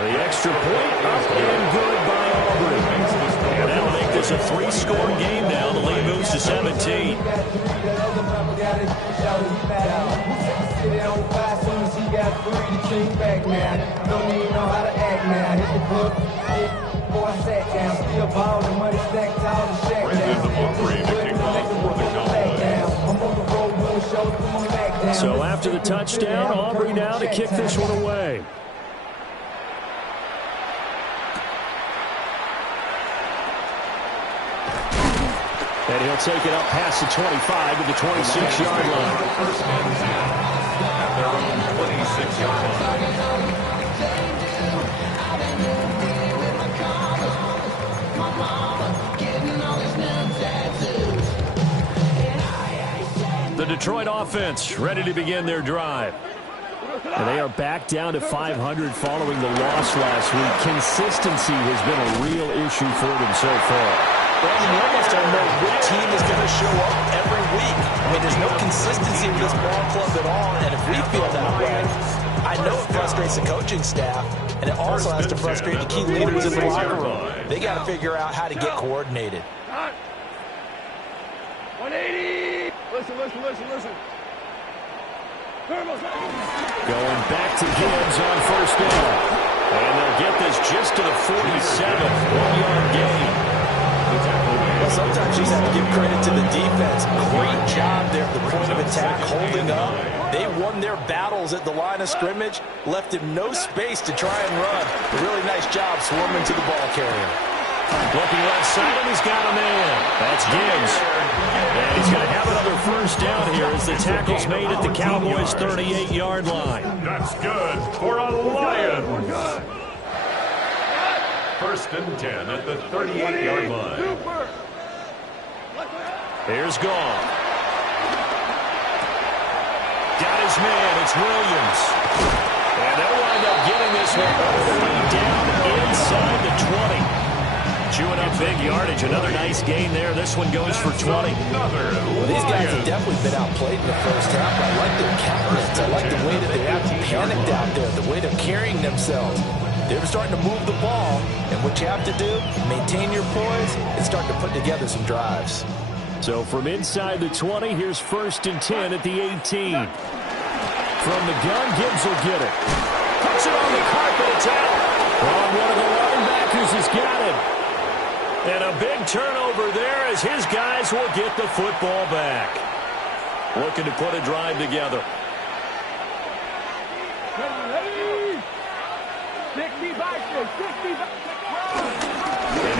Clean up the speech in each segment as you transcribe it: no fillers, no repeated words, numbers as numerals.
The extra point up and good by Aubrey. And that'll make this a 3-score game now. The lead moves to 17. So after the touchdown, Aubrey now to kick this one away. And he'll take it up past the 25 to the 26-yard line. First and 10 at their own 26-yard line. The Detroit offense ready to begin their drive. And they are back down to 500 following the loss last week. Consistency has been a real issue for them so far. Brandon, you almost don't know what team is going to show up every week. I mean, there's no consistency with this ball club at all, and if we feel that way, I know it frustrates the coaching staff, and it also has to frustrate the key leaders in the locker room. They got to figure out how to get coordinated. 180! Listen. Going back to Gibbs on first down. And they'll get this just to the 47. 1-yard gain. Well, sometimes you just have to give credit to the defense. Great job there at the point of attack, holding up. They won their battles at the line of scrimmage, left him no space to try and run. A really nice job swarming to the ball carrier. Looking left side, and he's got a man. That's Gibbs. And he's going to have another first down here as the tackle's made at the Cowboys' 38-yard line. That's good for a Lions. First and 10 at the 38-yard line. Here's Goff. Got his man. It's Williams. And they'll wind up getting this one all the way down inside the 20. Chewing up big yardage. Another nice gain there. This one goes for 20. Well, these guys have definitely been outplayed in the first half. I like their confidence. I like the way that they haven't panicked out there, the way they're carrying themselves. They're starting to move the ball, and what you have to do, maintain your poise and start to put together some drives. So from inside the 20, here's first and 10 at the 18. From the gun, Gibbs will get it. Puts it on the carpet. It's out. One of the linebackers has got it. And a big turnover there as his guys will get the football back. Looking to put a drive together. They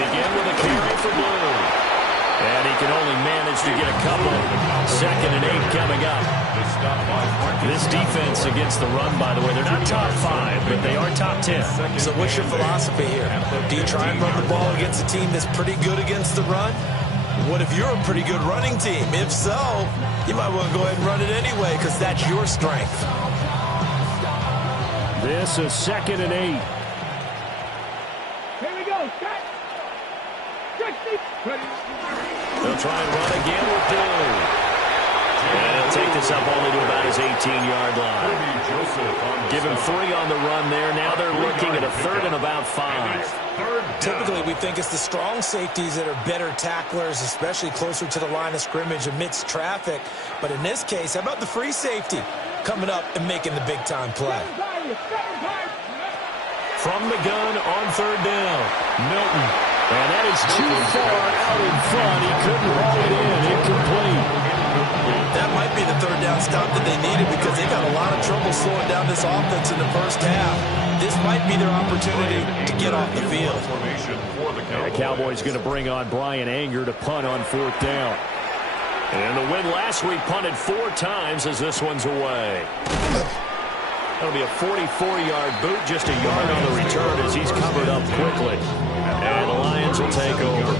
begin with a carry for Blue. And he can only manage to get a couple. 2nd and 8 coming up. This defense against the run, by the way, they're not top 5, but they are top 10. So what's your philosophy here? Do you try and run the ball against a team that's pretty good against the run? What if you're a pretty good running team? If so, you might want to go ahead and run it anyway because that's your strength. This is 2nd and 8. Here we go. They'll try and run again with Blue. And he'll take this up only to about his 18-yard line. Give him 3 on the run there. Now they're looking at a 3rd and about 5. Typically, we think it's the strong safeties that are better tacklers, especially closer to the line of scrimmage amidst traffic. But in this case, how about the free safety coming up and making the big-time play? From the gun on 3rd down, Milton. And that is too far out in front. He couldn't haul it in. Incomplete. That might be the 3rd down stop that they needed because they got a lot of trouble slowing down this offense in the first half. This might be their opportunity to get off the field. And the Cowboys going to bring on Brian Anger to punt on 4th down. And the win last week punted 4 times as this one's away. That'll be a 44-yard boot, just a yard on the return as he's covered up quickly. And the Lions will take over.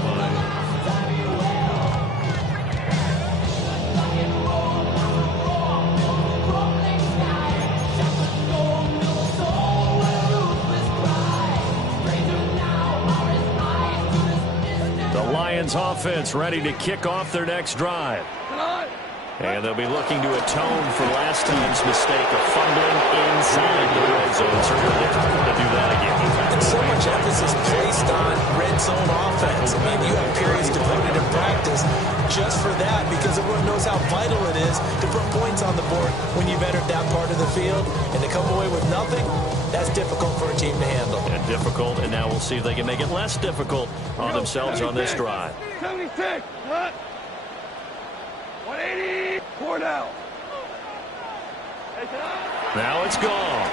The Lions offense ready to kick off their next drive. And they'll be looking to atone for last time's mistake of fumbling inside the red zone. Certainly looking to do that again. much emphasis placed on red zone offense. I mean, you have periods devoted in practice just for that because everyone knows how vital it is to put points on the board when you've entered that part of the field. And to come away with nothing, that's difficult for a team to handle. And difficult, and now we'll see if they can make it less difficult on themselves on this drive. 76, hut. 180, 4 down. Now it's gone.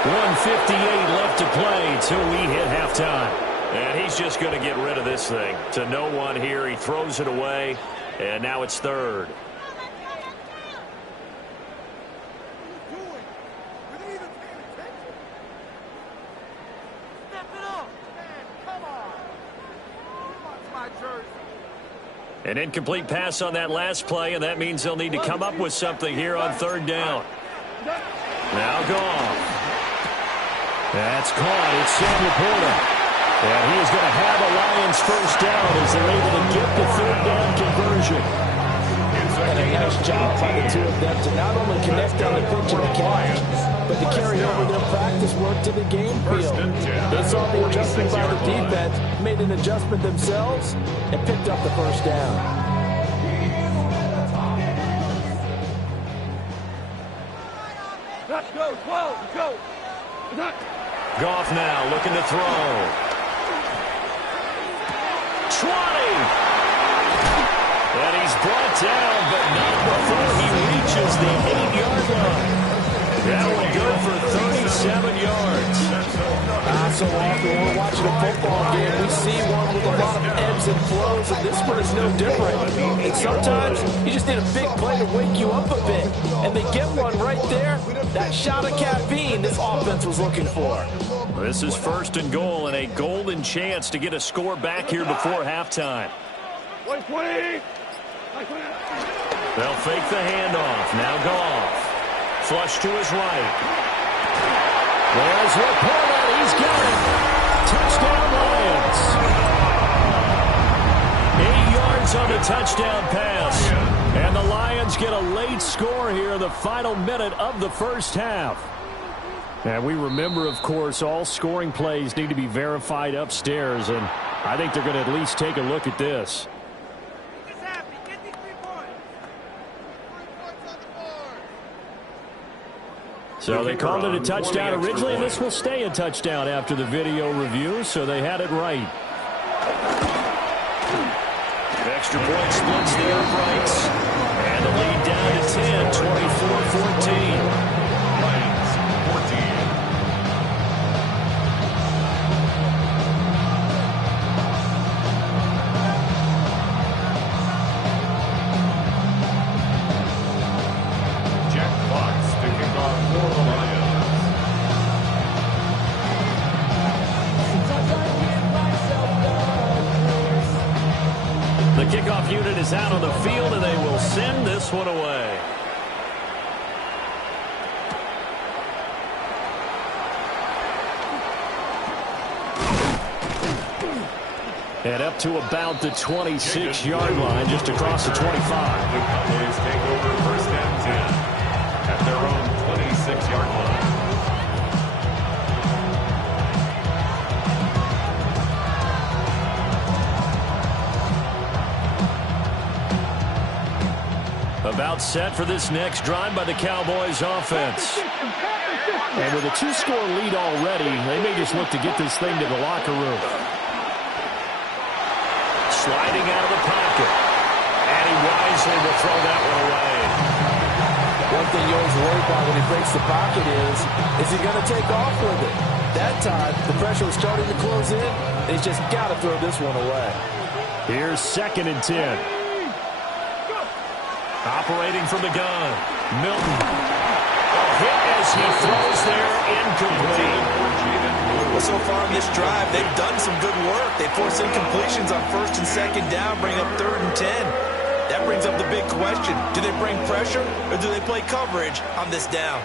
1:58 left to play till we hit halftime. And he's just going to get rid of this thing. To no one here, he throws it away, and now it's third. An incomplete pass on that last play, and that means they'll need to come up with something here on third down. Now Goff. That's caught. It's Sam Laporta. And he is going to have a Lions first down as they're able to get the third down conversion. And a nice job by the two of them to not only connect on the pitch and the catch, but to carry over their practice work to the game field. They saw the adjustment by the defense, made an adjustment themselves, and picked up the first down. Let's go, 12, let's go. Goff now looking to throw. 20! And he's brought down, but not before he reaches the 8-yard line. That will go for 37 yards. So often when we're watching a football game, we see one with a lot of ebbs and flows, and this one is no different. And sometimes you just need a big play to wake you up a bit. And they get one right there. That shot of caffeine this offense was looking for. This is first and goal, and a golden chance to get a score back here before halftime. 120. They'll fake the handoff. Now Goff. Flush to his right. There's Laporta. He's got it. Touchdown Lions. 8 yards on the touchdown pass. And the Lions get a late score here in the final minute of the first half. And we remember, of course, all scoring plays need to be verified upstairs. And I think they're going to at least take a look at this. So they called it a touchdown originally, and this will stay a touchdown after the video review, so they had it right. Extra point splits the uprights, and the lead down to 10, 24-14. Lions, 14. Jack Fox picking off for the Lions. The kickoff unit is out on the field, and they will send this one away. And up to about the 26-yard line, just across the 25. The Cowboys take over first and 10 at their own 26-yard line. About set for this next drive by the Cowboys offense. And with a 2-score lead already, they may just look to get this thing to the locker room. Sliding out of the pocket. And he wisely will throw that one away. One thing you always worry about when he breaks the pocket is he going to take off with it? That time, the pressure was starting to close in, and he's just got to throw this one away. Here's 2nd and 10. Operating from the gun. Milton. A hit as he throws there, incomplete. Well, so far in this drive, they've done some good work. They force incompletions on 1st and 2nd down, bring up 3rd and 10. That brings up the big question. Do they bring pressure, or do they play coverage on this down?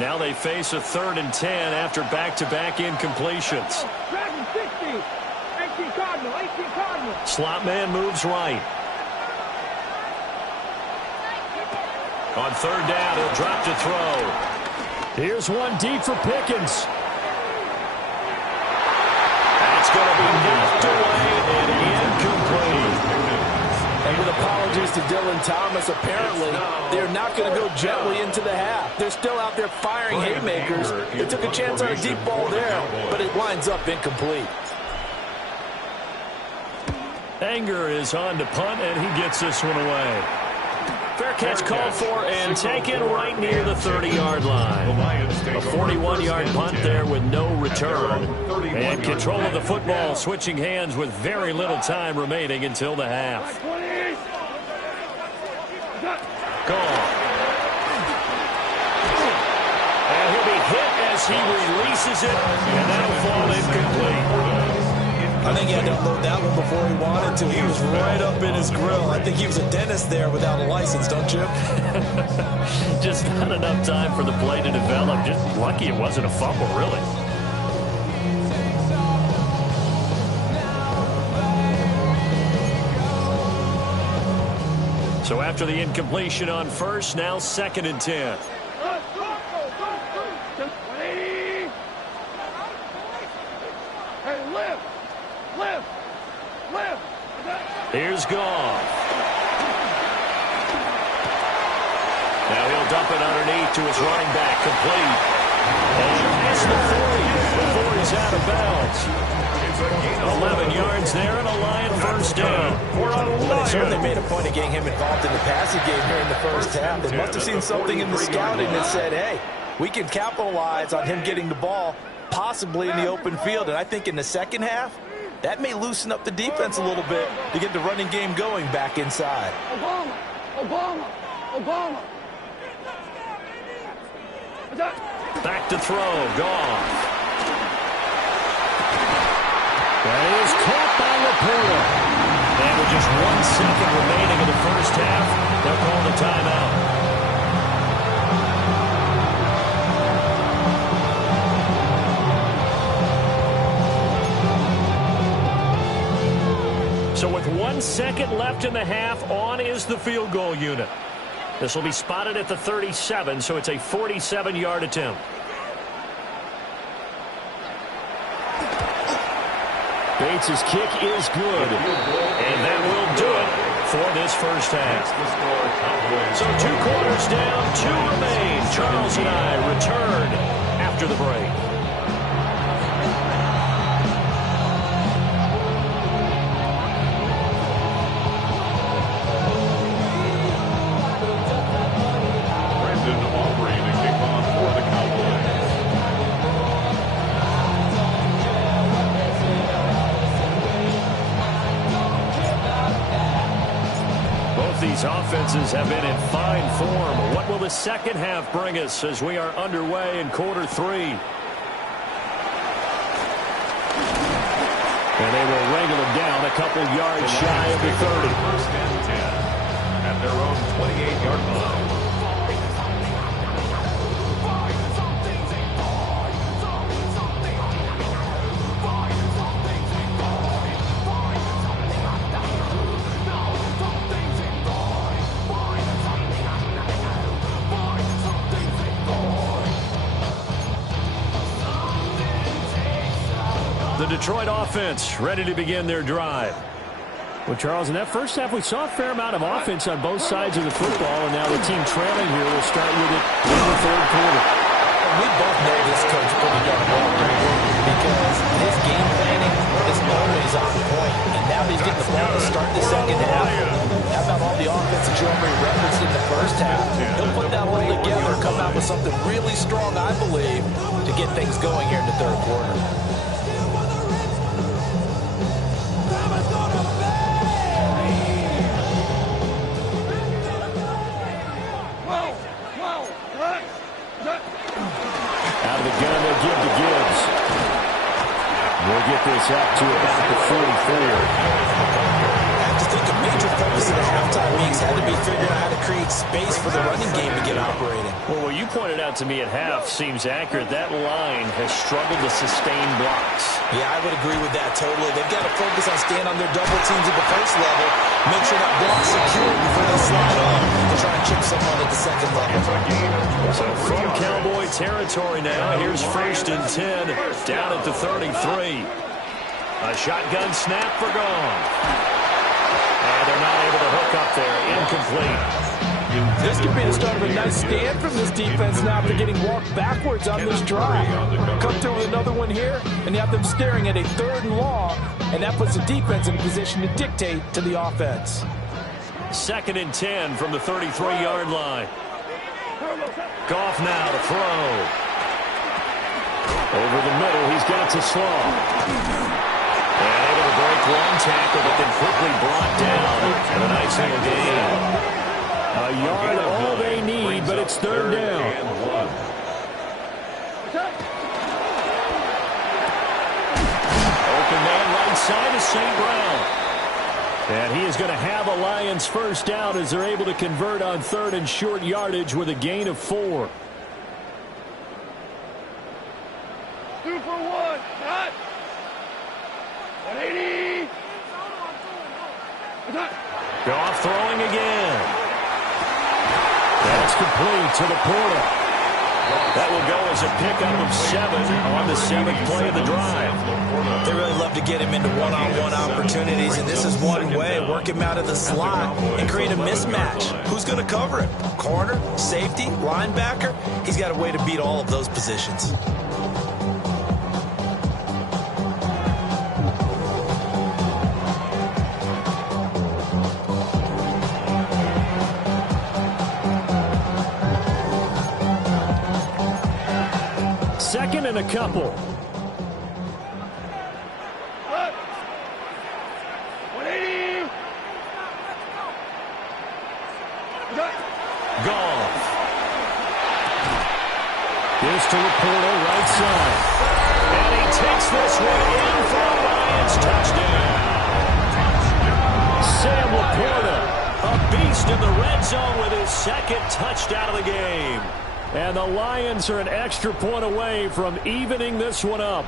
Now they face a 3rd and 10 after back-to-back incompletions. Dragon 60. 18 Cardinal, 18 Cardinal. Slot man moves right. On 3rd down, he'll drop to throw. Here's one deep for Pickens. That's going to be knocked away and incomplete. And with apologies to Dylan Thomas, apparently they're not going to go gently into the half. They're still out there firing haymakers. They took a chance on a deep ball there, but it winds up incomplete. Anger is on to punt, and he gets this one away. Fair catch called for and taken right near the 30-yard line. A 41-yard punt there with no return. And control of the football switching hands with very little time remaining until the half. Gone. And he'll be hit as he releases it, and that'll fall incomplete. I think he had to unload that one before he wanted to. He was right up in his grill. I think he was a dentist there without a license, don't you? Just not enough time for the play to develop. Just lucky it wasn't a fumble, really. So after the incompletion on first, now 2nd and 10. Here's Goff. Now he'll dump it underneath to his running back, complete. And past the 40 before he's out of bounds. 11 yards there and a Lion first down. But they certainly made a point of getting him involved in the passing game here in the first half. They must have seen something in the scouting that said, hey, we can capitalize on him getting the ball possibly in the open field. And I think in the second half, that may loosen up the defense a little bit to get the running game going back inside. Obama. Back to throw. Goff. That is caught by Laporta. And with just 1 second remaining in the first half, they'll call the timeout. So with 1 second left in the half, on is the field goal unit. This will be spotted at the 37, so it's a 47-yard attempt. Bates' kick is good, and that will do it for this first half. So 2 quarters down, 2 remain. Charles and I return after the break. These offenses have been in fine form. What will the second half bring us as we are underway in quarter 3? And they will wrangle him down a couple yards shy of the 30. First and 10 at their own 28-yard line. The Detroit offense ready to begin their drive. Well, Charles, in that first half, we saw a fair amount of offense on both sides of the football, and now the team trailing here will start with it in the third quarter. We both know this coach pretty darn well, because his game planning is always on point, and now he's getting the ball to start the second half. How about all the offense that you already referenced in the first half? He'll put that all together, come out with something really strong, I believe, to get things going here in the third quarter. Out of the gun, they'll give to Gibbs. We'll get this up to about the 44. I just think a major focus of the halftime meetings had to be figuring out how to create space for the running game to get operating. Well, what you pointed out to me at half seems accurate. That line has struggled to sustain blocks. Yeah, I would agree with that totally. They've got to focus on staying on their double teams at the first level, make sure that block's secure before they slide on to try and chip someone at the second level. So from Cowboy territory now, here's 1st and 10 down at the 33. A shotgun snap for gone. And they're not able to hook up there. Incomplete. This could be the start of a nice stand from this defense now after getting walked backwards on this drive. Come through with another one here, and you have them staring at a 3rd and long, and that puts the defense in a position to dictate to the offense. 2nd and 10 from the 33-yard line. Goff now to throw. Over the middle, he's got to slow. And able to break one tackle, but then quickly brought down. And a nice little gain. A yard, all they need, but it's 3rd down. Open man right side to St. Brown. And he is going to have a Lions 1st down as they're able to convert on 3rd and short yardage with a gain of 4. 2 for 1. Hot. 180. Goff throwing again. That's complete to the Porter. That will go as a pickup of 7 on the 7th play of the drive. They really love to get him into one-on-one opportunities, and this is one way. Work him out of the slot and create a mismatch. Who's going to cover him? Corner, safety, linebacker? He's got a way to beat all of those positions. Second and a couple. 180. Goff. Here's to Laporta, right side. And he takes this one in for a Lions touchdown. Sam Laporta, a beast in the red zone with his 2nd touchdown of the game. And the Lions are an extra point away from evening this one up.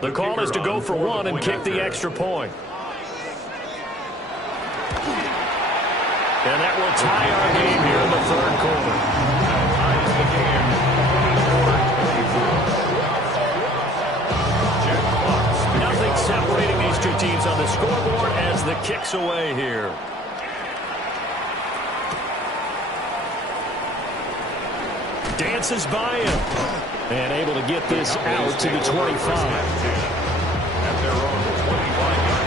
The call is to go for 1 and kick the extra point. And that will tie our game here in the 3rd quarter. Ties the game 24-24. Nothing separating these two teams on the scoreboard as the kick's away here. Dances by him. And able to get this out to the 25. At their own 25-yard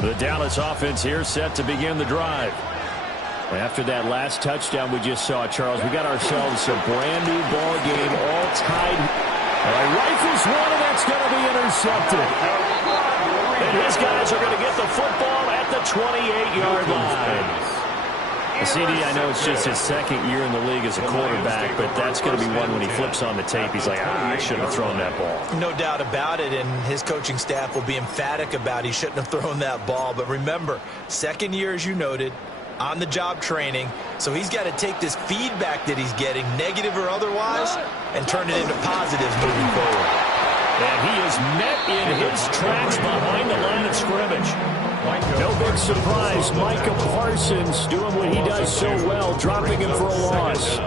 The Dallas offense here set to begin the drive. After that last touchdown we just saw, Charles, we got ourselves a brand new ball game, all tied. All right, rifles one, and that's going to be intercepted. And his guys are going to get the football at the 28-yard line. CD, I know it's just his 2nd year in the league as a quarterback, but that's going to be one when he flips on the tape. He's like, I shouldn't have thrown that ball. No doubt about it, and his coaching staff will be emphatic about he shouldn't have thrown that ball. But remember, 2nd year, as you noted, on-the-job training, so he's got to take this feedback that he's getting, negative or otherwise, and turn it into positives moving forward. And he is met in his tracks behind the line of scrimmage. No big surprise, Micah Parsons doing what he does so well, dropping him for a loss.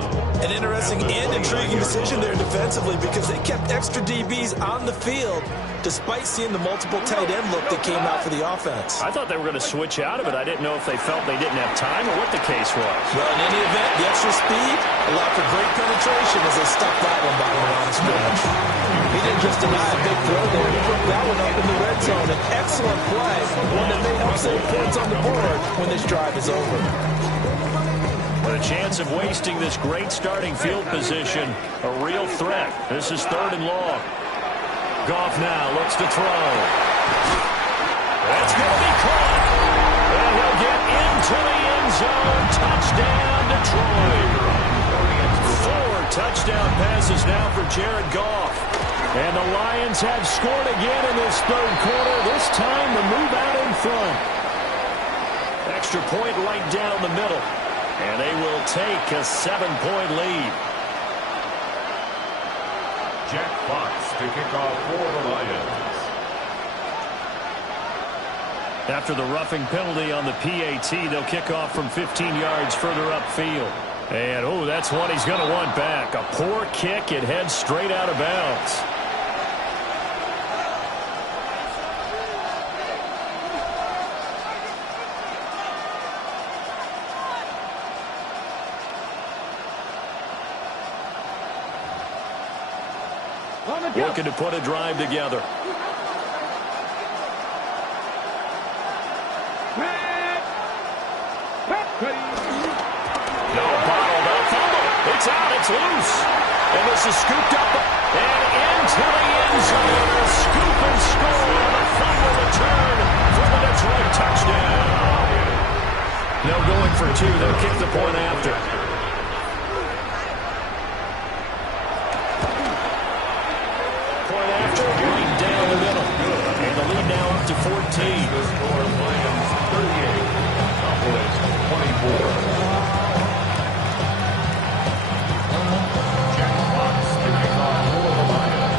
An interesting and intriguing decision there defensively because they kept extra DBs on the field despite seeing the multiple tight end look that came out for the offense. I thought they were going to switch out of it. I didn't know if they felt they didn't have time or what the case was. Well, in any event, the extra speed allowed for great penetration as they stuffed that one by the line of scrimmage. He didn't just deny a big throw there. He put that one up in the red zone. An excellent play, one that may help save points on the board when this drive is over. The chance of wasting this great starting field position, a real threat. This is 3rd and long. Goff now looks to throw. That's going to be caught. And he'll get into the end zone. Touchdown. Detroit. 4 touchdown passes now for Jared Goff. And the Lions have scored again in this third quarter. This time the move out in front. Extra point right down the middle. And they will take a 7-point lead. Jack Fox to kick off for the Lions. After the roughing penalty on the PAT, they'll kick off from 15 yards further upfield. And, oh, that's one he's going to want back. A poor kick. It heads straight out of bounds. Looking to put a drive together. No, bottled up fumble. It's out. It's loose. And this is scooped up and into the end zone. A scoop and score on a fumble return for the Detroit touchdown. No going for 2. They'll kick the point after. Point after, right down the middle. And the lead now up to 14. The score, Lions 38, Cowboys 24. Jack Fox to kick off for the Lions.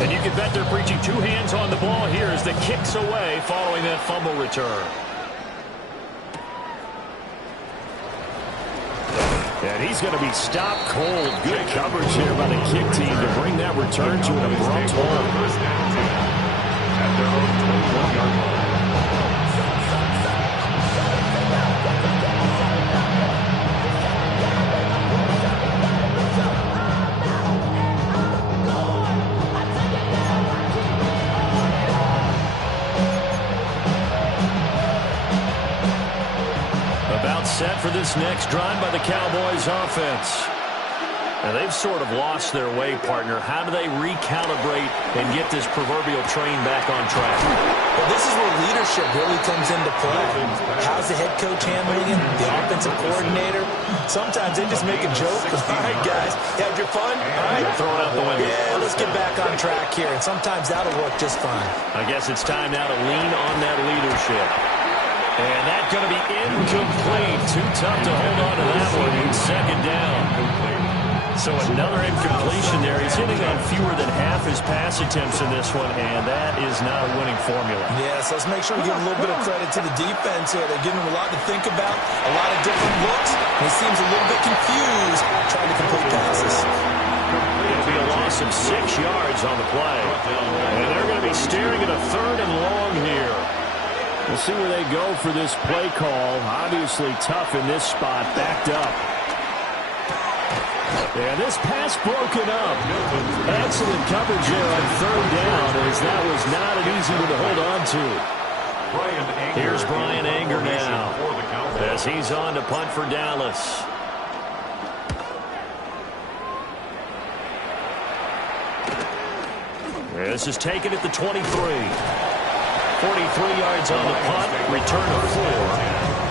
And you can bet they're preaching 2 hands on the ball here as the kick's away following that fumble return. And he's going to be stopped cold. Good coverage here by the kick team to bring that return to an abrupt halt. First down 10 at their own 21-yard line. Set for this next drive by the Cowboys offense. Now they've sort of lost their way, partner. How do they recalibrate and get this proverbial train back on track? Well, this is where leadership really comes into play. How's the head coach handling it? The offensive coordinator? Sometimes they just make a joke. All right, guys, had your fun? All right. Throw it out the window. Yeah, let's get back on track here. And sometimes that'll work just fine. I guess it's time now to lean on that leadership. And that's going to be incomplete. Too tough to hold on to that one in second down. So another incompletion there. He's hitting on fewer than half his pass attempts in this one, and that is not a winning formula. Yes, let's make sure we give a little bit of credit to the defense here. They're giving him a lot to think about, a lot of different looks. He seems a little bit confused trying to complete passes. It'll be a loss of 6 yards on the play. And they're going to be staring at a 3rd and long here. We'll see where they go for this play call. Obviously tough in this spot, backed up. And this pass broken up. Excellent coverage there on 3rd down, as that was not an easy one to hold on to. Here's Brian Anger now, as he's on to punt for Dallas. This is taken at the 23. 43 yards on the punt, return of 4.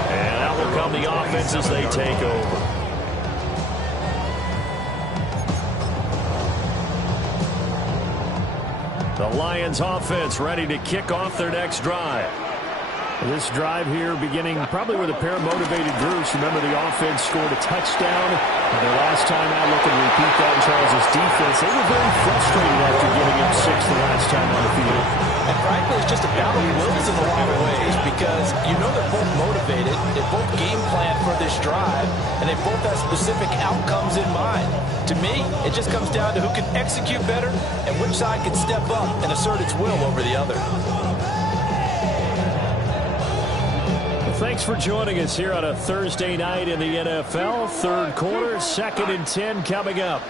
And out will come the offense as they take over. The Lions offense ready to kick off their next drive. This drive here beginning probably with a pair of motivated groups. Remember, the offense scored a touchdown. And their last time out, looking to repeat that in Charles' defense. They were very frustrated after giving up 6 the last time on the field. And frankly, it's just a battle of wills in a lot of ways, because you know they're both motivated, they both game plan for this drive, and they both have specific outcomes in mind. To me, it just comes down to who can execute better and which side can step up and assert its will over the other. Well, thanks for joining us here on a Thursday night in the NFL. 3rd quarter, 2nd and 10 coming up.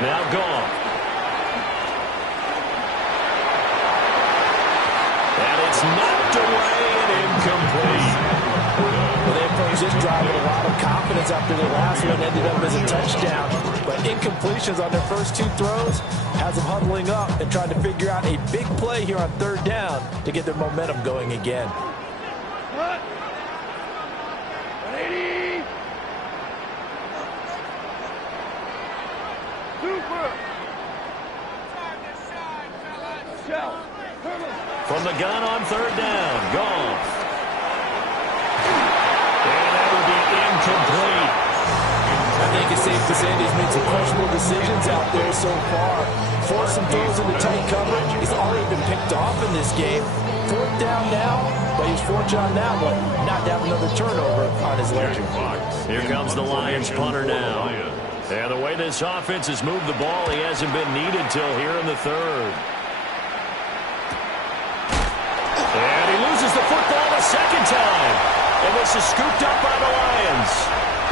Now gone. And it's knocked away and incomplete. Well, they approach finished this drive with a lot of confidence after their last one ended up as a touchdown. But incompletions on their first 2 throws has them huddling up and trying to figure out a big play here on 3rd down to get their momentum going again. From the gun on 3rd down, Goff. And that would be incomplete. I think it's safe to say he's made some questionable decisions out there so far. Forced some throws into tight coverage. He's already been picked off in this game. 4th down now, but he's fortunate on that one not to have another turnover on his ledger. Here comes the Lions punter now. And the way this offense has moved the ball, he hasn't been needed till here in the 3rd. And he loses the football a 2nd time. And this is scooped up by the Lions.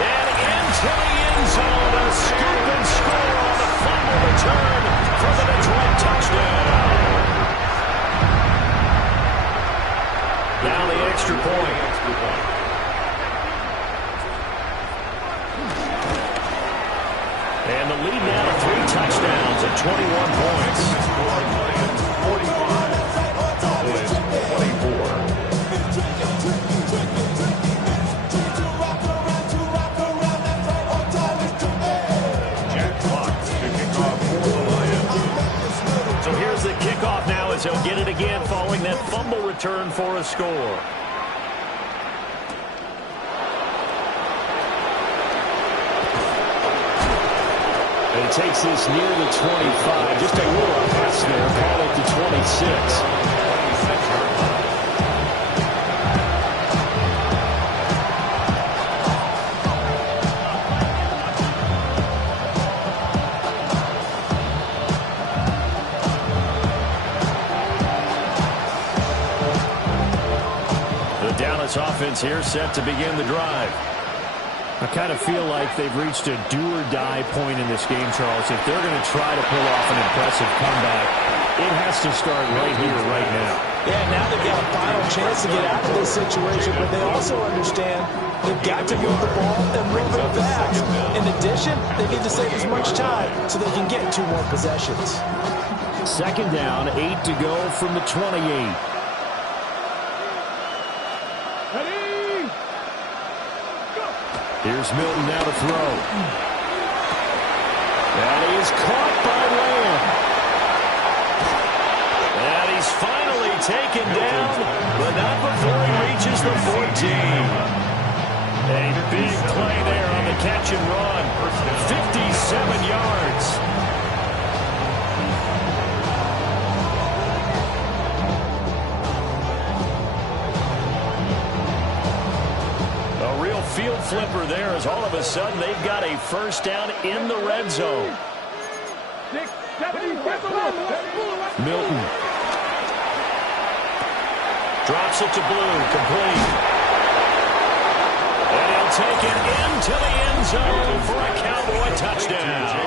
And into the end zone, a scoop and score on the fumble return for the Detroit touchdown. Now the extra point. And the lead now to 3 touchdowns at 21 points. So here's the kickoff now as he'll get it again following that fumble return for a score. And he takes this near the 25. Just a little pass there. Call it the 26. Offense here set to begin the drive. I kind of feel like they've reached a do-or-die point in this game, Charles. If they're going to try to pull off an impressive comeback, it has to start right here, right now. Yeah, now they've got a final chance to get out of this situation, but they also understand they've got to move the ball and move it fast. In addition, they need to save as much time so they can get 2 more possessions. 2nd down, 8 to go from the 28. Here's Milton now to throw. And he's caught by Lamb. And he's finally taken down, but not before he reaches the 14. A big play there on the catch and run. 57 yards. Field flipper there as all of a sudden they've got a 1st down in the red zone. Milton drops it to Blue, complete. And he'll take it into the end zone for a Cowboy touchdown.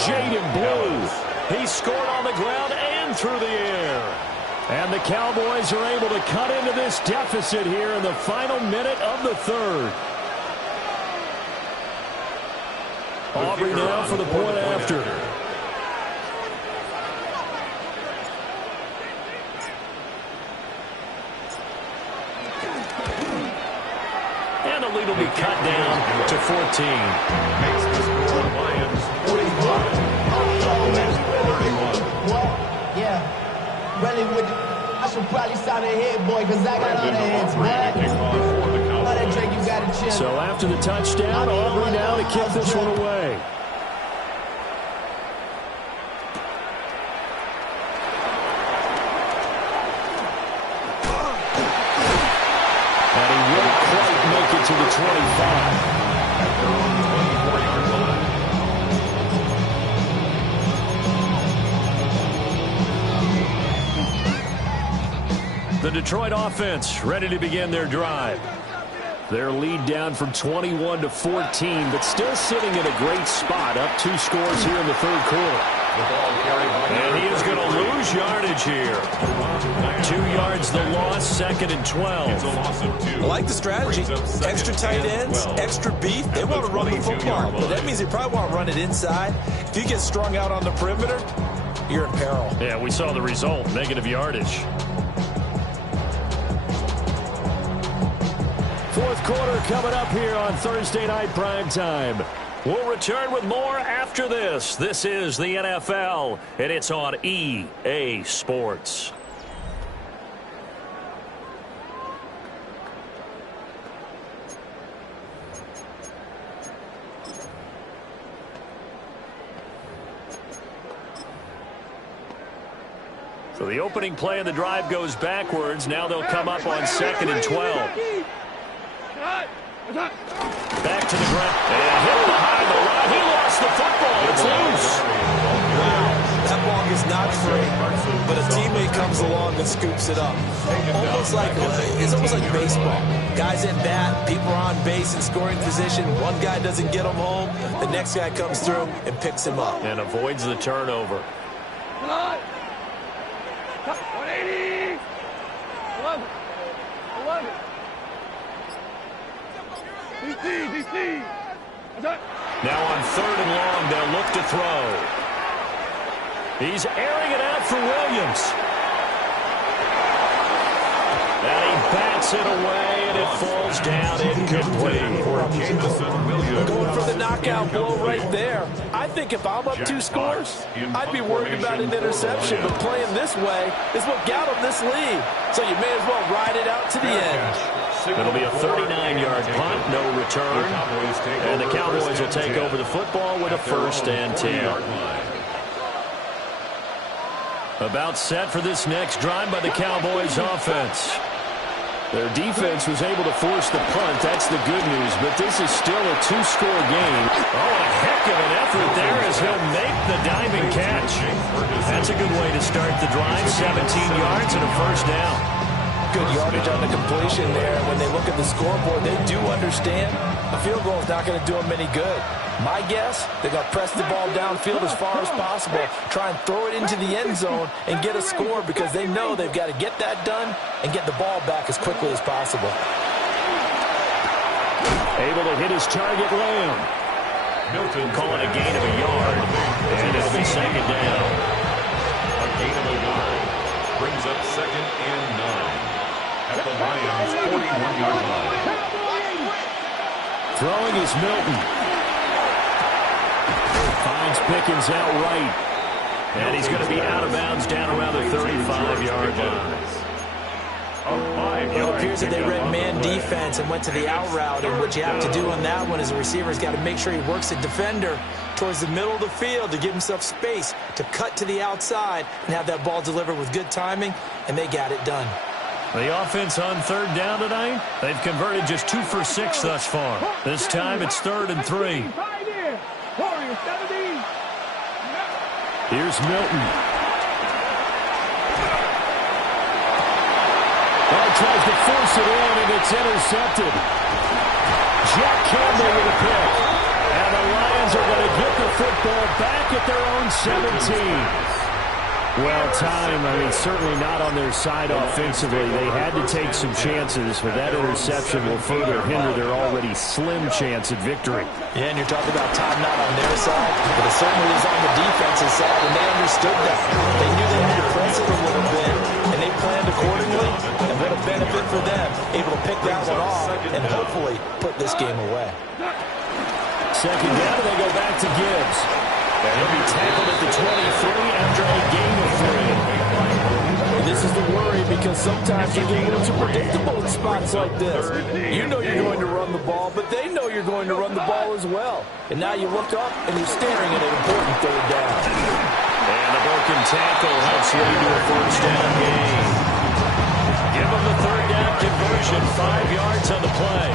Jaden Blue, he scored on the ground and through the air. And the Cowboys are able to cut into this deficit here in the final minute of the 3rd. Aubrey now for the point after. And the lead will be cut down to 14. Makes the score Lions 45. Really with I should probably sign a head, boy, because I got all the heads, boy. All that Drake, you got to chill. So after the touchdown, Aubrey now to kick this one away. And he won't quite make it to the 25. The Detroit offense ready to begin their drive. Their lead down from 21 to 14, but still sitting in a great spot, up 2 scores here in the 3rd quarter. And he is going to lose yardage here. 2 yards the loss, 2nd and 12. I like the strategy. Extra tight ends, extra beef. They want to run the football, but that means they probably want to run it inside. If you get strung out on the perimeter, you're in peril. Yeah, we saw the result, negative yardage. 4th quarter coming up here on Thursday Night Primetime. We'll return with more after this. This is the NFL, and it's on EA Sports. So the opening play of the drive goes backwards. Now they'll come up on 2nd and 12. Back to the ground. And hit behind the line. He lost the football. It's loose. Wow. That ball gets knocked free, but a teammate comes along and scoops it up. It's almost like baseball. Guys at bat, people are on base in scoring position. One guy doesn't get him home. The next guy comes through and picks him up. And avoids the turnover. 180. 11. DC. Now on 3rd and long, they'll look to throw. He's airing it out for Williams. And he bats it away, and it falls down incomplete. Going for the knockout blow right there. I think if I'm up 2 scores, I'd be worried about an interception, but playing this way is what got him this lead. So you may as well ride it out to the end. It'll be a 39-yard punt, no return. And the Cowboys will take over the football with a 1st and 10. About set for this next drive by the Cowboys offense. Their defense was able to force the punt. That's the good news, but this is still a 2-score game. Oh, a heck of an effort there as he'll make the diving catch. That's a good way to start the drive. 17 yards and a 1st down. Good yardage on the completion there. When they look at the scoreboard, they do understand a field goal is not going to do them any good. My guess, they're going to press the ball downfield as far as possible, try and throw it into the end zone and get a score because they know they've got to get that done and get the ball back as quickly as possible. Able to hit his target, Lamb. Calling a gain of a yard, and it'll be 2nd down. A gain of a yard brings up 2nd and 9 at the Lions' 41-yard line. Throwing is Milton. Finds Pickens out right. And he's going to be out of bounds down around the 35-yard line. It appears that they read man defense and went to the out route, and what you have to do on that one is the receiver's got to make sure he works the defender towards the middle of the field to give himself space to cut to the outside and have that ball delivered with good timing, and they got it done. The offense on 3rd down tonight, they've converted just 2 for 6 thus far. This time it's 3rd and 3. Here's Milton. Tries to force it in, and it's intercepted. Jack Campbell with a pick. And the Lions are going to get the football back at their own 17. Well, time, certainly not on their side offensively. They had to take some chances, but that interception will further hinder their already slim chance at victory. Yeah, and you're talking about time not on their side, but it certainly is on the defensive side, and they understood that. They knew they had to press it a little bit, and they planned accordingly, and what a benefit for them, able to pick that one off and hopefully put this game away. 2nd down, they go back to Gibbs. And he'll be tackled at the 23 after a gain of 3. And this is the worry because sometimes you get a little too predictable in spots like this. You know you're going to run the ball, but they know you're going to run the ball as well. And now you look up and you're staring at an important 3rd down. And the broken tackle helps lead to a 1st down gain. Give them the 3rd down conversion, 5 yards on the play.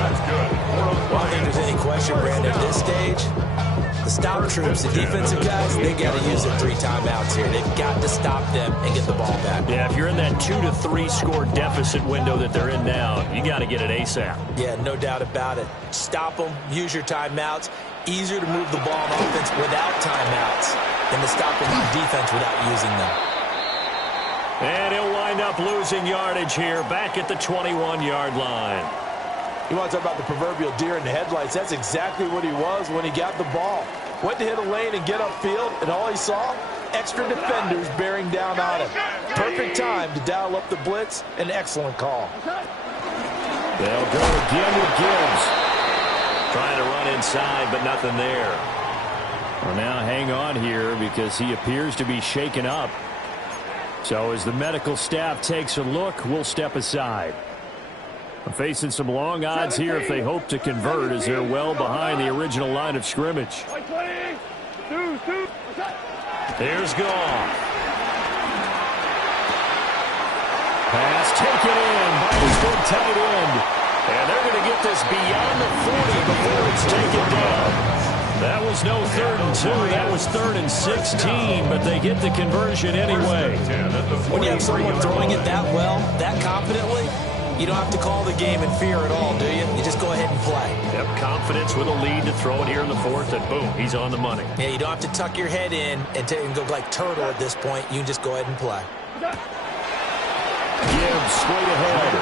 Well, I don't think there's any question, Brandon, at this stage, The stop troops, the defensive guys, they got to use it 3 timeouts here. They've got to stop them and get the ball back. Yeah, if you're in that 2 to 3 score deficit window that they're in now, you got to get it ASAP. Yeah, no doubt about it. Stop them, use your timeouts. Easier to move the ball on offense without timeouts than to stop them on defense without using them. And he'll wind up losing yardage here back at the 21-yard line. You want to talk about the proverbial deer in the headlights? That's exactly what he was when he got the ball. Went to hit a lane and get upfield, and all he saw, extra defenders bearing down on him. Perfect time to dial up the blitz. An excellent call. They'll go again with Gibbs. Trying to run inside, but nothing there. Well, now hang on here because he appears to be shaken up. So as the medical staff takes a look, we'll step aside. Facing some long odds here if they hope to convert as they're well behind the original line of scrimmage. There's Goff. Pass taken in by his big tight end. And they're going to get this beyond the 40 before it's taken down. That was no 3rd and 2. That was 3rd and 16, but they get the conversion anyway. When you have someone throwing it that well, that confidently, you don't have to call the game in fear at all, do you? You just go ahead and play. Yep, confidence with a lead to throw it here in the 4th, and boom, he's on the money. Yeah, you don't have to tuck your head in and go like turtle at this point. You can just go ahead and play. Gibbs straight ahead.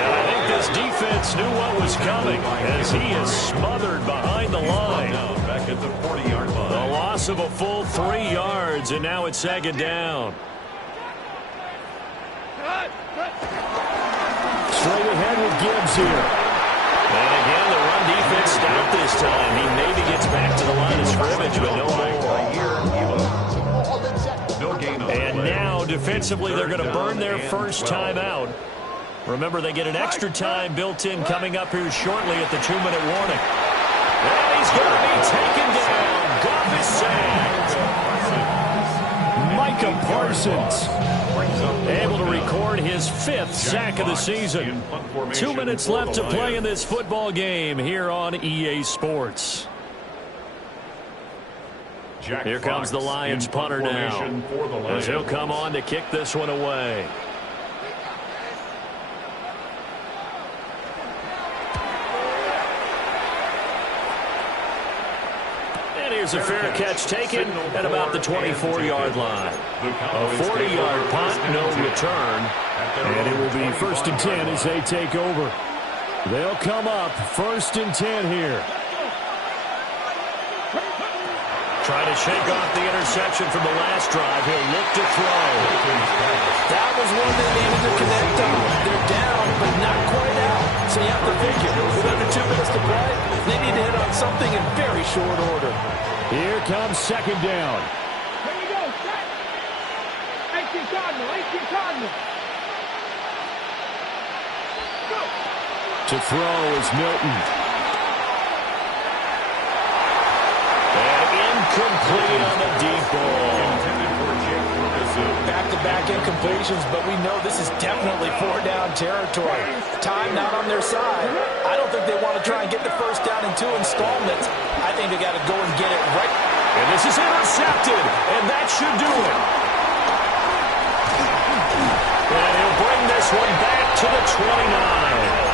And I think this defense knew what was coming as he is smothered behind the line. Back at the 40-yard line. A loss of a full 3 yards, and now it's 2nd down. Straight ahead with Gibbs here. And again, the run defense stopped this time. He maybe gets back to the line of scrimmage, but no more. And now, defensively, they're going to burn their first time out. Remember, they get an extra time built in coming up here shortly at the 2-minute warning. And he's going to be taken down. Goff is sacked. Micah Parsons able to record his 5th sack of the season. 2 minutes left to play in this football game here on EA Sports. Here comes the Lions punter now, as he'll come on to kick this one away. And here's a fair catch taken at about the 24-yard line. A 40-yard punt, no return. And it will be 1st and 10 as they take over. They'll come up 1st and 10 here. Trying to shake off the interception from the last drive. He'll look to throw. That was one they needed to connect on. They're down, but not quite out. So you have to figure, with under 2 minutes to play, they need to hit on something in very short order. Here comes 2nd down. Here you go, set. 18 Cardinal, 18 Cardinal. Go. To throw is Milton. Complete on the deep ball. Back-to-back incompletions, but we know this is definitely 4-down territory. Time not on their side. I don't think they want to try and get the first down in 2 installments. I think they got to go and get it right. And this is intercepted, and that should do it. And he'll bring this one back to the 29.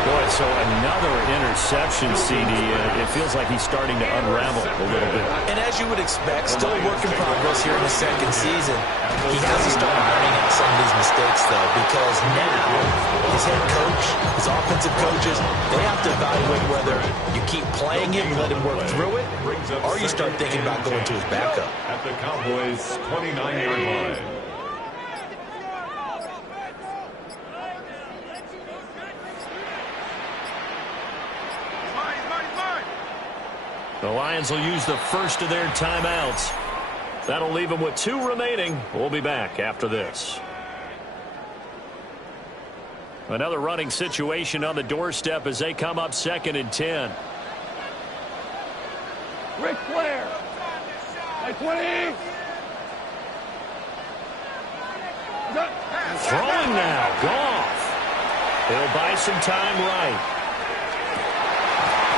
Boy, so another interception, CD. It feels like he's starting to unravel a little bit. And as you would expect, still a work in progress here in the 2nd season. He has to start learning out some of these mistakes, though, because now his head coach, his offensive coaches, they have to evaluate whether you keep playing him, let him work through it, or you start thinking about going to his backup. At the Cowboys' 29-yard line. The Lions will use the first of their timeouts. That'll leave them with 2 remaining. We'll be back after this. Another running situation on the doorstep as they come up 2nd and 10. Ric Flair. Like 20. Throwing now. Goff. He'll buy some time right.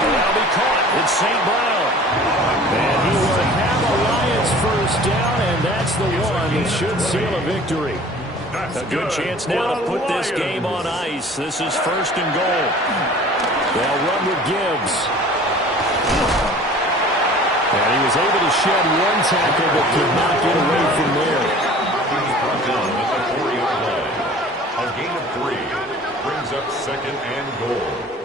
That'll be caught. It's St. Brown. first down, and that's the one that should seal a victory. That's a good chance now to put this game on ice. This is first and goal. They'll run with Gibbs. And he was able to shed one tackle but could not get away from there. He's brought down at the 4-yard line. A gain of 3 brings up second and goal.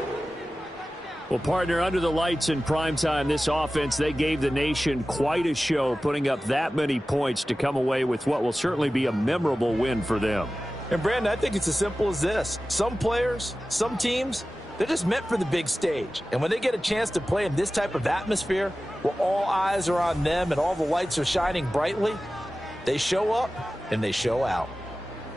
Well, partner, under the lights in primetime, this offense, they gave the nation quite a show, putting up that many points to come away with what will certainly be a memorable win for them. And, Brandon, I think it's as simple as this. Some players, some teams, they're just meant for the big stage. And when they get a chance to play in this type of atmosphere, where all eyes are on them and all the lights are shining brightly, they show up and they show out.